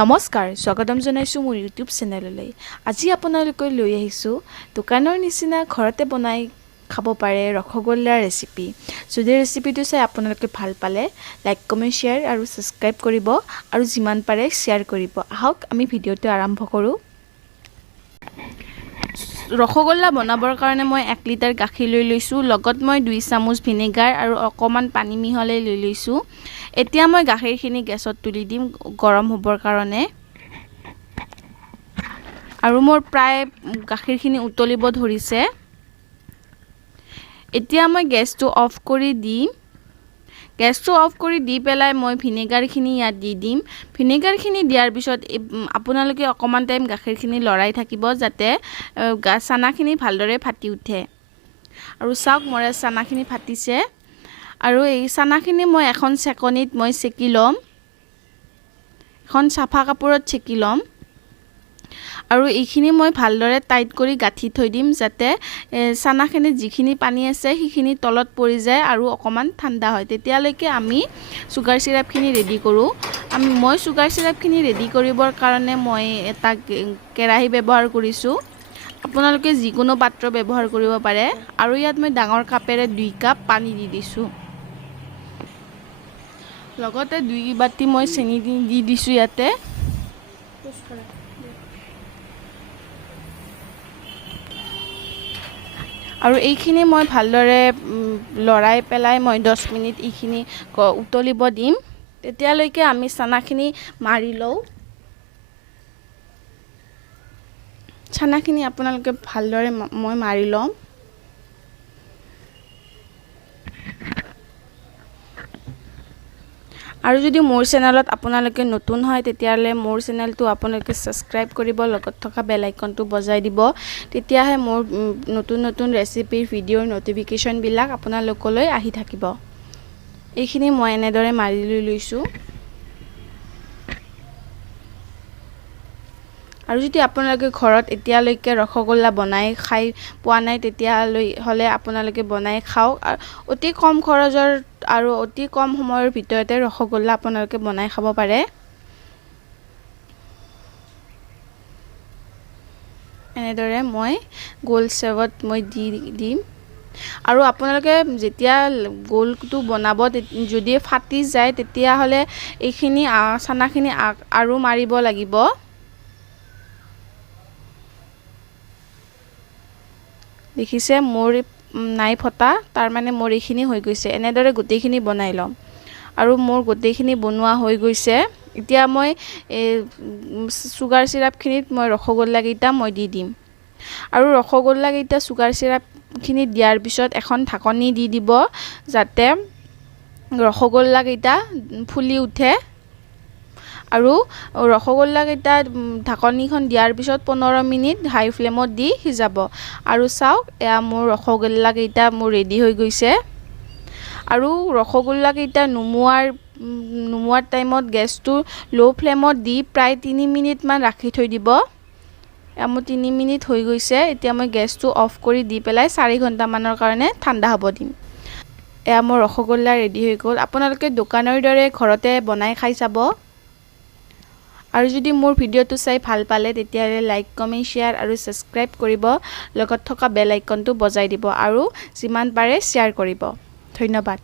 নমস্কাৰ স্বাগতম জনাইছো মোৰ ইউটিউব চেনেললৈ আজি আপোনালোকক লৈ আহিছো দোকানৰ নিচিনা ঘৰতে বনাই খাব পাৰে ৰসগোল্লাৰ ৰেচিপি যদি ৰেচিপিটো চাই আপোনালোকে ভাল পালে লাইক কমেন্ট শেয়াৰ আৰু সাবস্ক্ৰাইব কৰিব আৰু যিমান পাৰে শেয়াৰ কৰিব আহক আমি ভিডিওটো আৰম্ভ কৰো ৰসগোল্লা বনাবৰ কাৰণে মই 1 লিটাৰ গাখীৰ লৈ লৈছো লগত মই 2 চামুচ ভিনেগাৰ আৰু অকমান পানী মিহলাই লৈ লৈছো এতিয়া মই গাখীৰখিনি গেছত তুলি দিম গৰম হ'বৰ কাৰণে আৰু মোৰ প্ৰায় গাখীৰখিনি উতলিব ধৰিছে এতিয়া মই গেছটো অফ কৰি দিম গেছটো অফ কৰি দি পেলাই মই ভিনেগাৰখিনি ইয়াত দি দিম ভিনেগাৰখিনি দিয়াৰ পিছত আপোনালোকে অকমান টাইম গাখীৰখিনি লৰাই থাকিব যাতে চানাখিনি ভালদৰে ফাটি উঠে আৰু চাওক মোৰ চানাখিনি ফাটিছে আৰু এই চানাখিনি মই এখন চেকনিত মই চেকি লম এখন সাফা কাপোৰত চেকি লম আৰু এইখিনি মই ভালদৰে টাইট কৰি গাঠি থৈ দিম যাতে চানাখিনি যিখিনি পানী আছে সেইখিনি তলত পৰি যায় আৰু অকমান ঠাণ্ডা হয় তেতিয়ালৈকে আমি সুগাৰ সিৰাপখিনি ৰেডি কৰো মই সুগাৰ সিৰাপখিনি ৰেডি কৰিবৰ কাৰণে মই এটা কেৰাহী ব্যৱহাৰ কৰিছো আপোনালোকে যিকোনো পাত্ৰ ব্যৱহাৰ কৰিব পাৰে আৰু ইয়াত মই ডাঙৰ কাপেৰে 2 কাপ পানী দি দিছো লগতে 2 বাটি মই চেনি দি দিছো ইয়াতে আৰু এইখিনি মই ভালদৰে লৰাই পেলাই মই 10 মিনিট এইখিনি উতলিব দিম তেতিয়ালৈকে আমি চানাখিনি মাৰি লও চানাখিনি আপোনালোকে ভালদৰে মই মাৰি লম আৰু যদি মোৰ চেনেলত আপোনালোকে নতুন হয় তেতিয়ালে মোৰ চেনেলটো আপোনালোকে সাবস্ক্ৰাইব কৰিব লগত থকা বেল আইকনটো বজাই দিব তেতিয়াহে মোৰ নতুন নতুন ৰেচিপিৰ ভিডিওৰ নটিফিকেশন বিলাক আপোনালোকলৈ আহি থাকিব এইখিনি মই এনেদৰে মাৰি লৈছো আৰু যদি আপোনালোকে ঘৰত এতিয়ালৈকে ৰসগোল্লা বনাই খাই পোৱা নাই তেতিয়াহলে আপোনালোকে বনাই খাওক অতি কম খৰচৰ আৰু অতি কম সময়ৰ ভিতৰতে ৰসগোল্লা আপোনালোকে বনাই খাব পাৰে এনেদৰে মই গোল শেপত মই দিম আৰু আপোনালোকে যেতিয়া গোলটো বনাব যদি ফাটি যায় তেতিয়াহলে এইখিনি চানাখিনি আৰু মাৰিব লাগিব দেখিছে মোৰ নাই ফটা তাৰ মানে মোৰ এইখিনি হৈ গৈছে এনেদৰে গোটেইখিনি বনাই লম আৰু মোৰ গোটেইখিনি বনোৱা হৈ গৈছে এতিয়া মই সুগাৰ সিৰাপখিনিত মই ৰসগোল্লা কেইটা মই দি দিম আৰু ৰসগোল্লা কেইটা সুগাৰ সিৰাপখিনি দিয়াৰ পিছত এখন ঢাকনি দি দিব যাতে ৰসগোল্লা কেইটা ফুলি উঠে আৰু ৰসগোল্লা কেইটা ঢাকনিখন দিয়াৰ পিছত 15 মিনিট হাই ফ্লেমত দি সিজাব আৰু চাওক এয়া মোৰ ৰসগোল্লা কেইটা মোৰ ৰেডি হৈ গৈছে আৰু ৰসগোল্লা কেইটা নুমুৱাৰ টাইমত গেছটো লো ফ্লেমত দি প্ৰায় 3 মিনিট মান ৰাখি থৈ দিব মোৰ 3 মিনিট হৈ গৈছে এতিয়া মই গেছটো অফ কৰি দি পেলাই 4 ঘণ্টা মানৰ কাৰণে ঠাণ্ডা হ'ব দিম এয়া মোৰ ৰসগোল্লা ৰেডি হৈ গ'ল আপোনালোকে দোকানৰ দৰে ঘৰতে বনাই খাই চাব আৰু যদি মোৰ ভিডিওটো চাই ভাল পালে তেতিয়ালে লাইক কমেন্ট শেয়াৰ আৰু সাবস্ক্ৰাইব কৰিব লগত থকা বেল আইকনটো বজাই দিব আৰু যিমান পাৰে শেয়াৰ কৰিব ধন্যবাদ